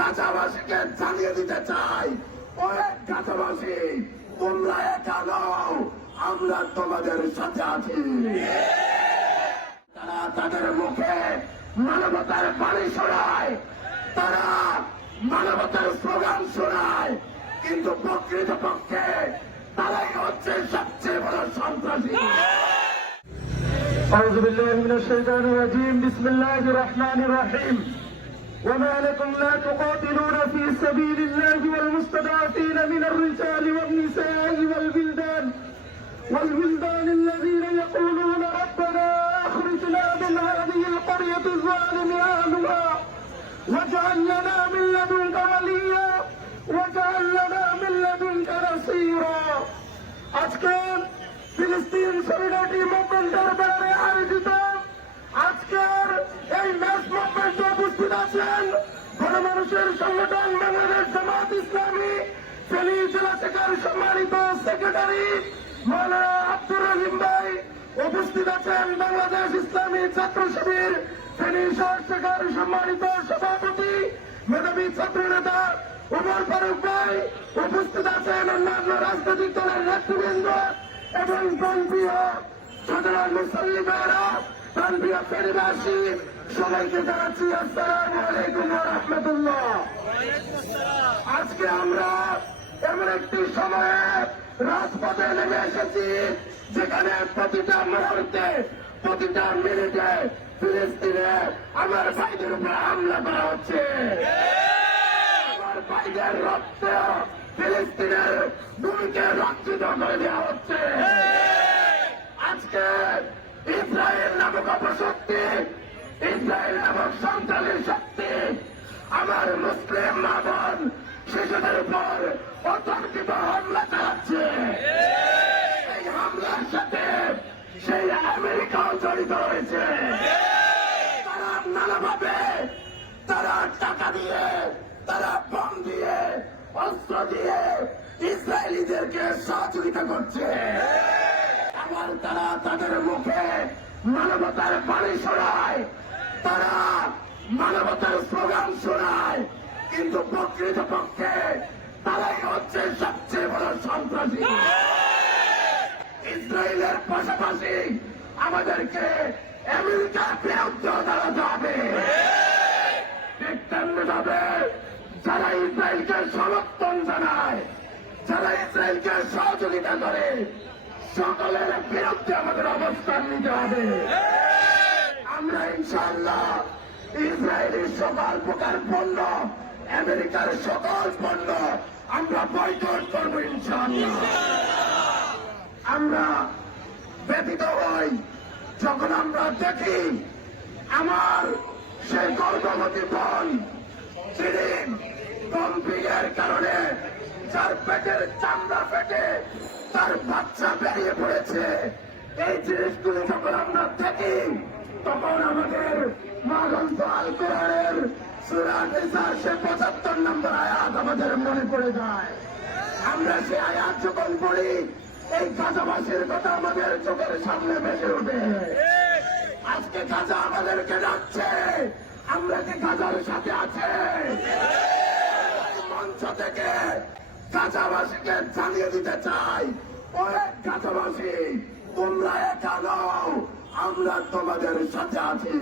গাজাবাসীকে জানিয়ে দিতে চাই, ওই গাজাবাসী তোমরা একা নও, আমরা তোমাদের সাথে আছি। তারা তাদের মুখে মানবতার বাণী শোনায়, তারা মানবতার স্লোগান শোনায়, কিন্তু প্রকৃতপক্ষে তারাই হচ্ছে সবচেয়ে বড় সন্ত্রাসী। أعوذ بالله من الشيطان الرجيم بسم الله الرحمن الرحيم وما لكم لا تقاتلون في سبيل الله والمستضعفين من الرجال والنساء والولدان الذين يقولون ربنا أخرجنا من هذه القرية الظالم أهلها واجعل لنا من لدنك وليا واجعل لنا من لدنك نصيرا। আজকে ফিলিস্তিন সলিডারিটি মুভমেন্টের ব্যানারে আয়োজিত আজকের এই ম্যাচ মুভমেন্টে উপস্থিত আছেন গণমানুষের সংগঠন বাংলাদেশ জামাত ইসলামী ফেনী জেলা শাখার সম্মানিত সেক্রেটারি মাওলানা আব্দুর রহিম ভাই, উপস্থিত আছেন বাংলাদেশ ইসলামী ছাত্র শিবির ফেনী শহর শাখার সম্মানিত সভাপতি মেধাবী ছাত্র নেতা ওমর ফারুক ভাই, উপস্থিত আছেন অন্যান্য রাজনৈতিক দলের নেতৃবৃন্দ এবং প্রান্তীয় সাধারণ মুসল্লি ভাইরা, প্রান্তীয় ফেনীবাসী, সবাইকে জানাচ্ছি আসসালামু আলাইকুম ওয়া রাহমাতুল্লাহ। আজকে আমরা এমন একটি সময়ে রাজপথে নেমে এসেছি যেখানে প্রতিটা মুহূর্তে প্রতিটা মিনিটে ফিলিস্তিনে আমার ভাইদের উপরে হামলা করা হচ্ছে। আমার ভাইদের রক্তে ফিলিস্তিনের ভূমিকে রক্ষিত করে দেওয়া হচ্ছে। আজকে ইসরায়েল নামক অপশক্তি, ইসরায়েল নামক সন্ত্রাসী শক্তি আমার মুসলিম মা বোন শিশুদের উপর অতর্কিত হামলা চালাচ্ছে। এই হামলার সাথে সেই আমেরিকাও জড়িত রয়েছে। তারা নানাভাবে তারা টাকা দিয়ে, তারা বম দিয়ে, অস্ত্র দিয়ে ইসরায়েলিদেরকে সহযোগিতা করছে। আবার তারা তাদের মুখে মানবতার বাণী শোনায়, তারা মানবতার স্লোগান শোনায়, কিন্তু প্রকৃতপক্ষে তারাই হচ্ছে সবচেয়ে বড় সন্ত্রাসী। ইসরায়েলের পাশাপাশি আমাদেরকে আমেরিকার বিরুদ্ধে দাঁড়াতে হবে। ঠিক তেমনিভাবে যারা ইসরায়েলকে সমর্থন জানায়, যারা ইসরায়েলকে সহযোগিতা করে, সকলের বিরুদ্ধে আমাদের অবস্থান নিতে হবে। আমরা ইনশাআল্লাহ ইসরায়েলের সকল প্রকার পণ্য, আমেরিকার সকল পণ্য আমরা বয়কট করবো ইনশাআল্লাহ। আমরা ব্যথিত হই যখন আমরা দেখি আমার সেই গর্ভবতী বোন যিনি পম্পিংয়ের কারণে যার পেটের চামড়া ফেটে তার বাচ্চা বেরিয়ে পড়েছে, এই জিনিসগুলি যখন আমরা দেখি তখন আমাদের মা গ্রন্থ আল কোরআনের সূরা নিসার ৭৫ নম্বর আয়াত আমাদের মনে পড়ে যায়। আমরা সে আয়াত যখন পড়ি এই গাজাবাসীর কথা আমাদের চোখের সামনে ভেসে ওঠে। আজকে গাজা আমাদেরকে ডাকছে, আমরা কি গাজার সাথে আছে? মঞ্চ থেকে গাজাবাসীকে জানিয়ে দিতে চাই, ওই গাজাবাসী তোমরা একা নও, আমরা তোমাদের সাথে আছি।